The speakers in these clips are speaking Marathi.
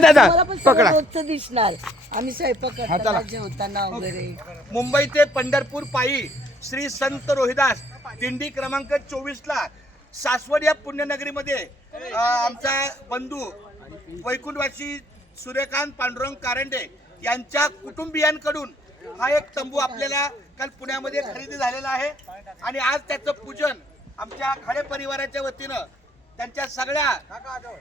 दादा मला पण पकडा. रोजचं दिसणार. आम्ही स्वयंपाक चला. करताना जेवताना वगैरे. मुंबई ते पंढरपूर पायी श्री संत रोहिदास दिंडी क्रमांक 24 ला सासवड या पुण्यनगरीमध्ये आमचा बंधू वैकुंठवासी सूर्यकांत पांडुरंग कारंडे यांच्या कुटुंबियांकडून हा एक तंबू आपल्याला काल पुण्यामध्ये खरेदी झालेला आहे आणि आज त्याचं पूजन आमच्या खाडे परिवाराच्या वतीनं त्यांच्या सगळ्या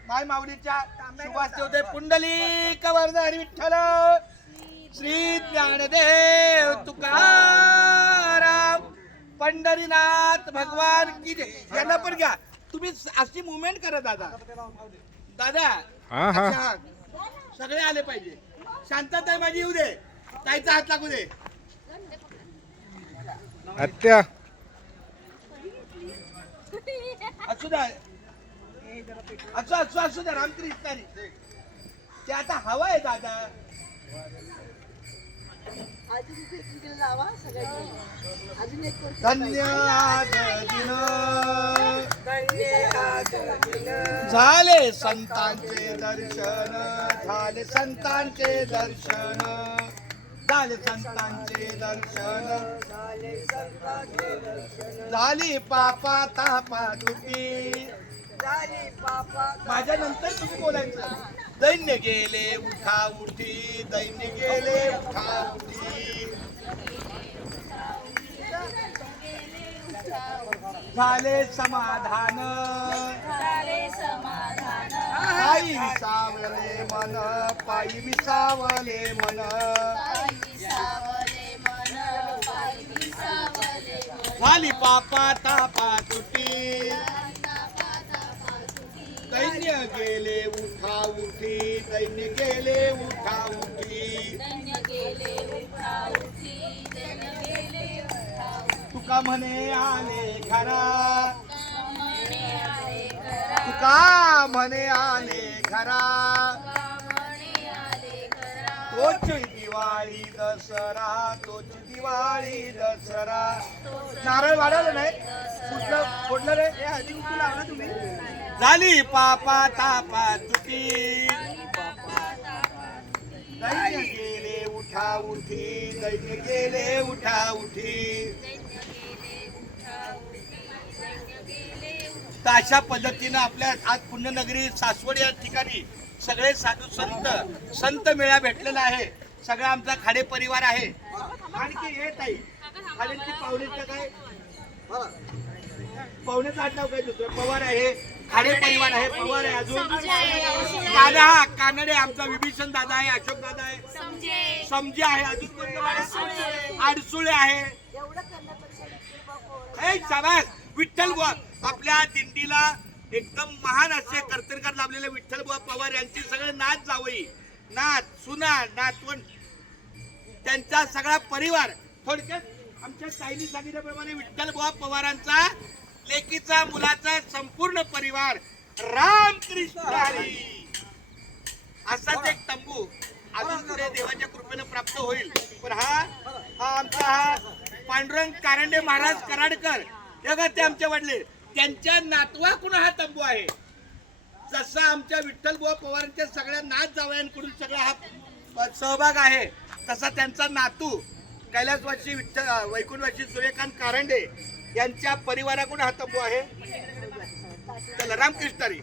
माय माऊलीच्या शुभास्ते होते. पुंडलिक वरदारी विठ्ठल श्री ज्ञानदेव तुकाराम पंढरीनाथ भगवान की जय. यांना पण घ्या तुम्ही अशी मुवमेंट करा दादा. दादा अच्छा, सगळे आले पाहिजे. शांतता माझी येऊ दे. ताईचा हात लागू दे. आत्या असू द्या असू द्या रामकृष्ण हरी. ते आता हवा आहे दादा. अजून ते लावा सगळ्यांनी. अजून एक कोणतं? धन्यवाद झाले संतांचे दर्शन झाले संतांचे दर्शन झाले संतांचे दर्शन झाली पापा तापा तुटी. माझ्या नंतर तुम्ही बोलायचं. दैन्य गेले उठा उठी दैन्य गेले उठा उठी झाले समाधान पायी विसावले मन पायी विसावले मन झाली पापा तापा तुटी दैन्य गेले उठा उठी दैन्य गेले उठा उठी तुका म्हणे आले घरा तुका म्हणे आले घरा तोच दिवाळी दसरा तोच दिवाळी दसरा. नारळ वाढवलं नाही कुठलं फोडलं रे हे आधी उठू लागला तुम्ही. झाली पापा तापा तुटी दैन्य गेले उठा उठी दैन्य गेले उठा उठी. तर अशा पद्धतीनं आपल्या आज पुण्यनगरी सासवड या ठिकाणी सगळे साधू संत मेळा भेटलेला आहे. सगळा आमचा खाडे परिवार आहे. आणखी येत आहे खाड्यांची पाहुण्याचं काय पाहुण्याचं आडनाव काय दुसरं पवार आहे. खाडे परिवार आहे पवार आहे. अजून काना कानडे आमचा विभीषण दादा आहे अशोक दादा आहे समजे आहे. अजून आडसुळे आहे. शाबास विठ्ठल बुवा आपल्या दिंडीला एकदम महान असे कर्तनकार लाभलेले विठ्ठल बुवा पवार यांचे सगळे नाथ जावई नाथ सुना नातवंड त्यांचा सगळा परिवार. थोडक्यात आमच्या ताईंनी सांगितल्याप्रमाणे विठ्ठल बुवा पवारांचा लेकीचा मुलाचा संपूर्ण परिवार रामकृष्ण हरी. असाच एक तंबू अजून पुढे देवाच्या कृपेने प्राप्त होईल. पण हा आमचा पांडुरंग कारंडे महाराज कराडकर तेव्हा ते आमचे वडले त्यांच्या नातवाकडून हा तंबू आहे. जसा आमच्या विठ्ठल बुवा पवारांच्या सगळ्या नाथ जावयांकडून सगळा हा सहभाग आहे तसा त्यांचा नातू कैलासवासी वैकुंठवासी सूर्यकांत कारंडे यांच्या परिवाराकडून हा तंबू आहे. चला रामकृष्ण हरी.